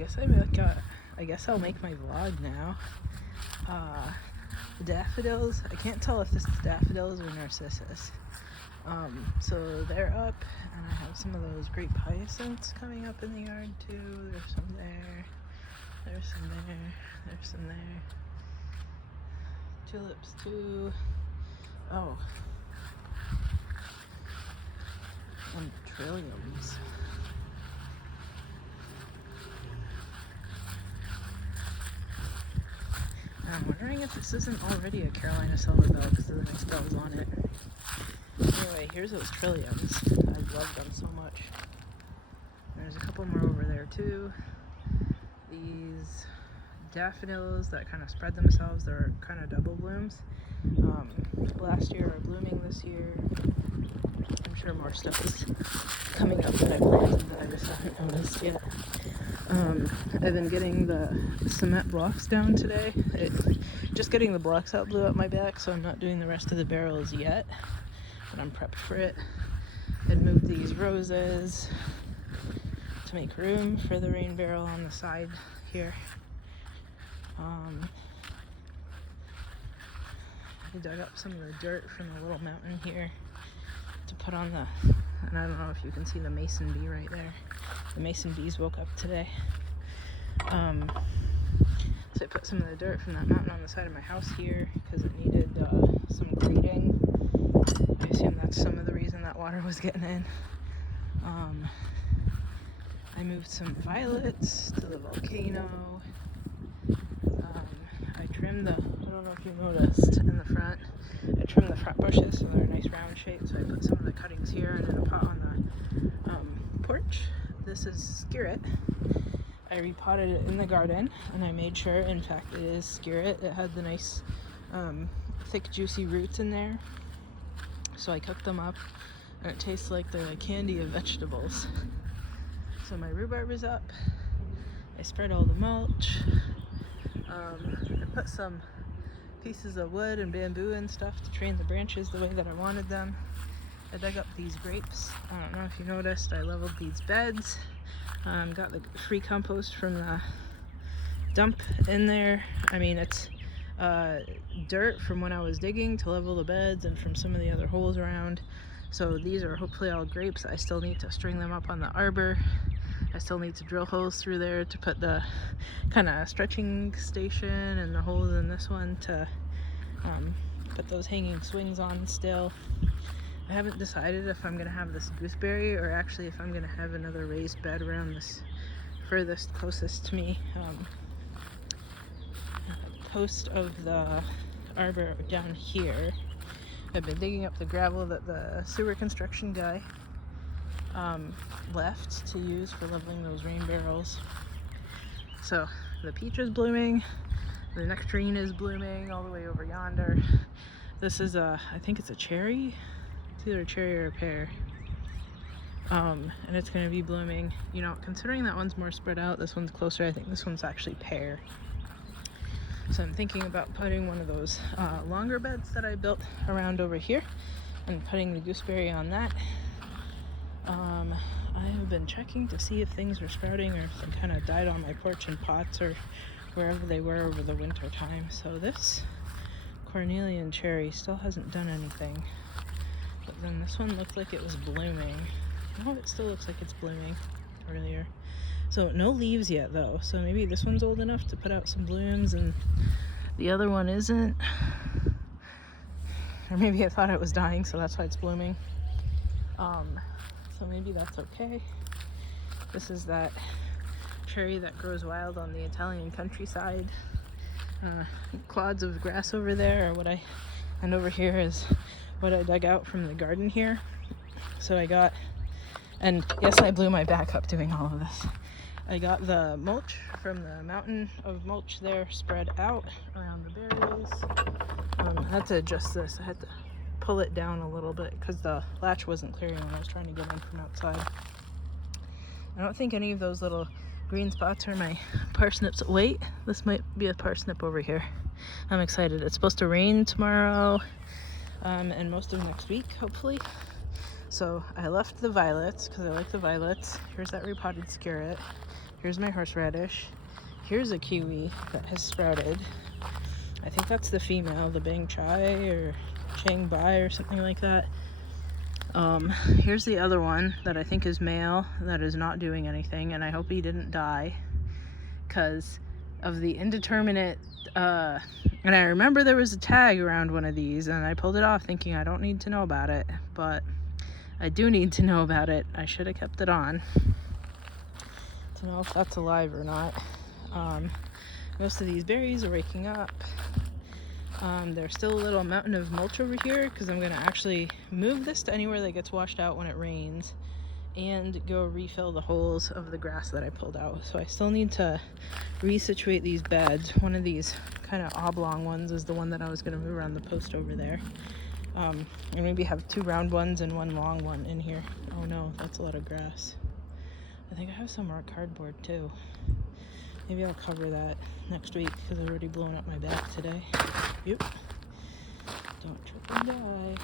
I guess I'll make my vlog now. The daffodils, I can't tell if this is daffodils or narcissus. So they're up, and I have some of those great hyacinths coming up in the yard too. There's some there, there's some there, there's some there. Tulips too. Oh, and trilliums. I'm wondering if this isn't already a Carolina silver bell because of the nice bells on it. Anyway, here's those trilliums. I love them so much. There's a couple more over there too. These daffodils that kind of spread themselves, they're kind of double blooms. Last year are blooming this year. I'm sure more stuff is coming up that I planted that I just haven't noticed yet. I've been getting the cement blocks down today. Just getting the blocks out blew up my back, so I'm not doing the rest of the barrels yet, but I'm prepped for it. I'd moved these roses to make room for the rain barrel on the side here. I dug up some of the dirt from the little mountain here to put on the, and I don't know if you can see the mason bee right there. The mason bees woke up today. So I put some of the dirt from that mountain on the side of my house here because it needed some grading. I assume that's some of the reason that water was getting in. I moved some violets to the volcano. I trimmed the, I don't know if you noticed, in the front, I trimmed the front bushes so they're a nice round shape, so I put some of the cuttings here and in a pot on the porch. This is skirret. I repotted it in the garden, and I made sure, in fact, it is skirret. It had the nice, thick, juicy roots in there. So I cooked them up, and it tastes like they're like candy of vegetables. So my rhubarb is up. I spread all the mulch. I put some pieces of wood and bamboo and stuff to train the branches the way that I wanted them. I dug up these grapes. I don't know if you noticed, I leveled these beds. Got the free compost from the dump in there. I mean, it's dirt from when I was digging to level the beds and from some of the other holes around. So these are hopefully all grapes. I still need to string them up on the arbor. I still need to drill holes through there to put the kind of stretching station and the holes in this one to put those hanging swings on still. I haven't decided if I'm going to have this gooseberry or actually if I'm going to have another raised bed around this furthest closest to me. Post of the arbor down here. I've been digging up the gravel that the sewer construction guy left to use for leveling those rain barrels. So the peach is blooming, the nectarine is blooming all the way over yonder. This is I think it's a cherry. It's either a cherry or a pear. And it's going to be blooming. You know, considering that one's more spread out, this one's closer. I think this one's actually pear. So I'm thinking about putting one of those longer beds that I built around over here and putting the gooseberry on that. I have been checking to see if things are sprouting or if they kind of died on my porch in pots or wherever they were over the winter time. So this cornelian cherry still hasn't done anything. But then this one looked like it was blooming. Oh, it still looks like it's blooming earlier. So no leaves yet though. So maybe this one's old enough to put out some blooms and the other one isn't. Or maybe I thought it was dying, so that's why it's blooming. So maybe that's okay. This is that cherry that grows wild on the Italian countryside. Clods of grass over there are and over here is what I dug out from the garden here. So I got, and yes, I blew my back up doing all of this. I got the mulch from the mountain of mulch there spread out around the berries. I had to adjust this. I had to pull it down a little bit because the latch wasn't clearing when I was trying to get in from outside. I don't think any of those little green spots are my parsnips. Wait, this might be a parsnip over here. I'm excited. It's supposed to rain tomorrow and most of next week, hopefully. So I left the violets because I like the violets. Here's that repotted skirret. Here's my horseradish. Here's a kiwi that has sprouted. I think that's the female, the Bang Chai or Chang Bai or something like that. Here's the other one that I think is male that is not doing anything, and I hope he didn't die because of the indeterminate, and I remember there was a tag around one of these and I pulled it off thinking I don't need to know about it, but I do need to know about it. I should have kept it on to know if that's alive or not. Most of these berries are waking up. There's still a little mountain of mulch over here because I'm going to actually move this to anywhere that gets washed out when it rains and go refill the holes of the grass that I pulled out. So I still need to resituate these beds. One of these kind of oblong ones is the one that I was going to move around the post over there. And maybe have 2 round ones and 1 long one in here. Oh no, that's a lot of grass. I think I have some more cardboard too. Maybe I'll cover that next week because I've already blown up my back today. Yep. Don't trip and die.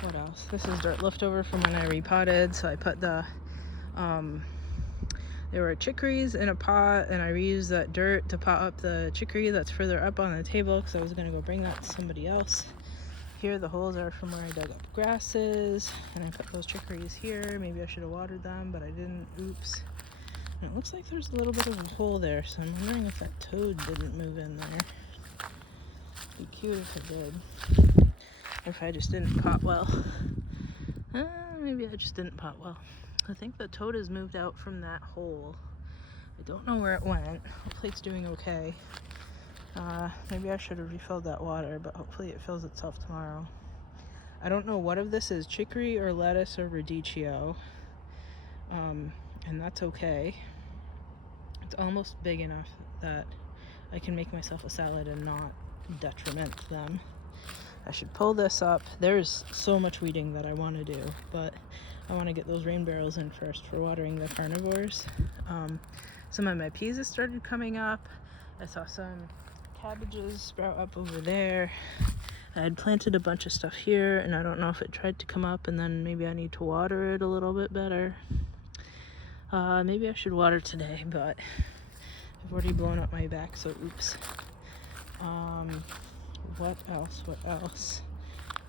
What else? This is dirt left over from when I repotted. So I put the, there were chicories in a pot and I reused that dirt to pot up the chicory that's further up on the table because I was going to go bring that to somebody else. Here the holes are from where I dug up grasses, and I put those chicories here. Maybe I should have watered them, but I didn't. Oops. And it looks like there's a little bit of a hole there, so I'm wondering if that toad didn't move in there. It'd be cute if it did. If I just didn't pot well. Maybe I just didn't pot well. I think the toad has moved out from that hole. I don't know where it went. Hopefully it's doing okay. Maybe I should have refilled that water, but hopefully it fills itself tomorrow. I don't know what of this is chicory or lettuce or radicchio, and that's okay. It's almost big enough that I can make myself a salad and not detriment them. I should pull this up. There's so much weeding that I want to do, but I want to get those rain barrels in first for watering the carnivores. Some of my peas have started coming up. I saw some cabbages sprout up over there. I had planted a bunch of stuff here and I don't know if it tried to come up, and then maybe I need to water it a little bit better. Maybe I should water today, but I've already blown up my back, so oops. What else?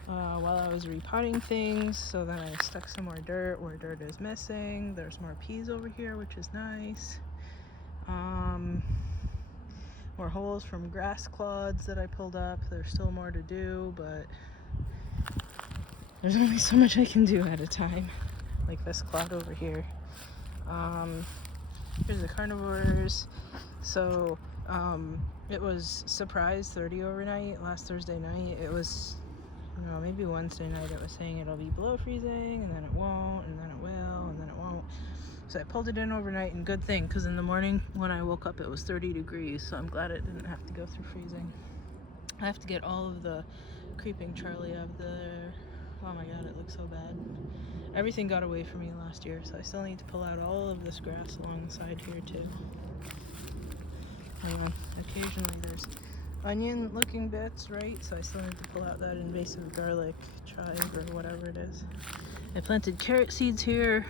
While I was repotting things, so then I stuck some more dirt where dirt is missing. There's more peas over here, which is nice. More holes from grass clods that I pulled up. There's still more to do, but there's only so much I can do at a time. Like this clod over here. Here's the carnivores. So it was surprise 30 overnight last Thursday night. It was, maybe Wednesday night it was saying it'll be below freezing, and then it won't, and then it will, and then it won't. So I pulled it in overnight, and good thing, because in the morning when I woke up it was 30 degrees, so I'm glad it didn't have to go through freezing. I have to get all of the creeping Charlie out of there. Oh my god, it looks so bad. Everything got away from me last year, so I still need to pull out all of this grass along the side here too. Occasionally there's onion looking bits, right? So I still need to pull out that invasive garlic chive or whatever it is. I planted carrot seeds here.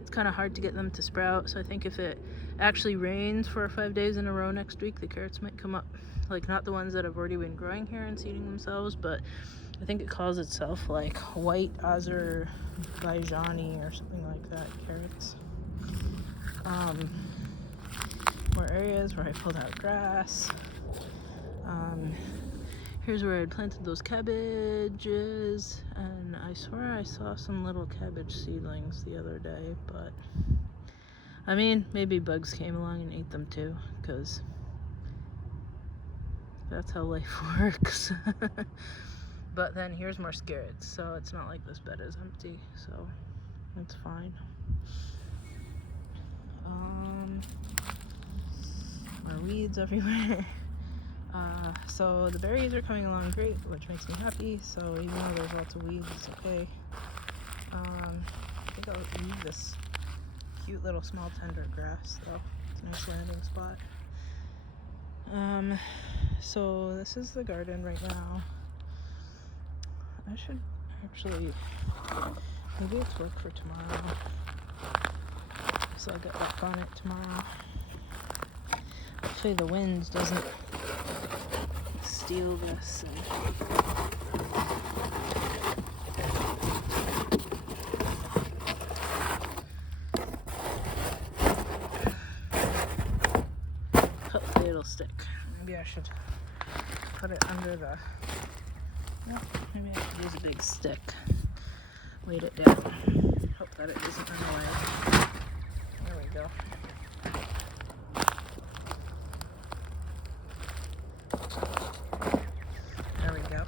It's kind of hard to get them to sprout, so I think if it actually rains 4 or 5 days in a row next week, the carrots might come up. Like, not the ones that have already been growing here and seeding themselves, but I think it calls itself like white Azerbaijani or something like that, carrots. More areas where I pulled out grass. Here's where I planted those cabbages, and I swear I saw some little cabbage seedlings the other day, but I mean, maybe bugs came along and ate them too, because that's how life works. But then here's more skirrets, so it's not like this bed is empty, so that's fine. More weeds everywhere. So the berries are coming along great, which makes me happy. So even though there's lots of weeds, it's okay. I think I'll leave this cute little small tender grass though. It's a nice landing spot. So this is the garden right now. I should actually, maybe it's work for tomorrow, so I'll get back on it tomorrow. Hopefully the wind doesn't steal this. Hopefully it'll stick. Maybe I should put it under the, no, maybe I should use a big stick. Weight it down. Hope that it isn't in the way. There we go. There we go.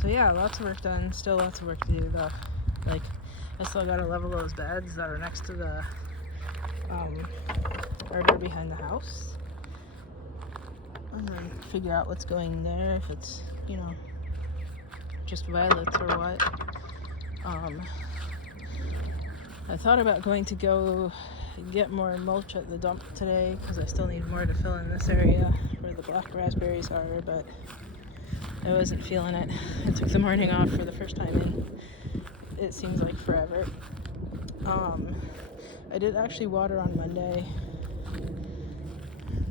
So yeah, lots of work done. Still lots of work to do though. Like, I still gotta level those beds that are next to the arbor behind the house. And then figure out what's going there, if it's, you know, just violets or what. I thought about going to go get more mulch at the dump today because I still need more to fill in this area where the black raspberries are, but I wasn't feeling it. I took the morning off for the first time in, it seems like forever. I did actually water on Monday.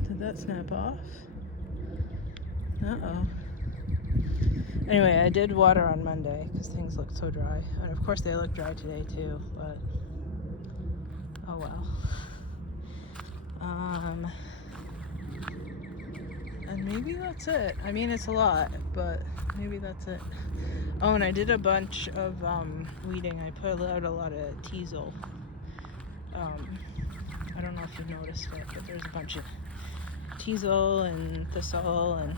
Did that snap off? Uh-oh. Anyway, I did water on Monday because things looked so dry. And of course they look dry today too, but oh well. And maybe that's it. I mean, it's a lot, but maybe that's it. Oh, and I did a bunch of weeding. I put out a lot of teasel. I don't know if you've noticed it, but there's a bunch of teasel and thistle and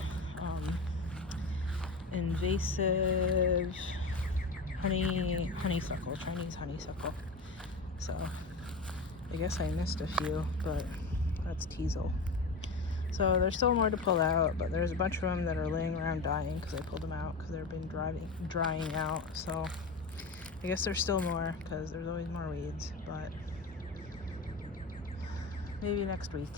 invasive honeysuckle, Chinese honeysuckle. So I guess I missed a few, but that's teasel. So there's still more to pull out, but there's a bunch of them that are laying around dying because I pulled them out because they've been drying out. So I guess there's still more because there's always more weeds, but maybe next week.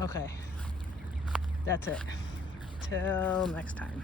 Okay, that's it. Till next time.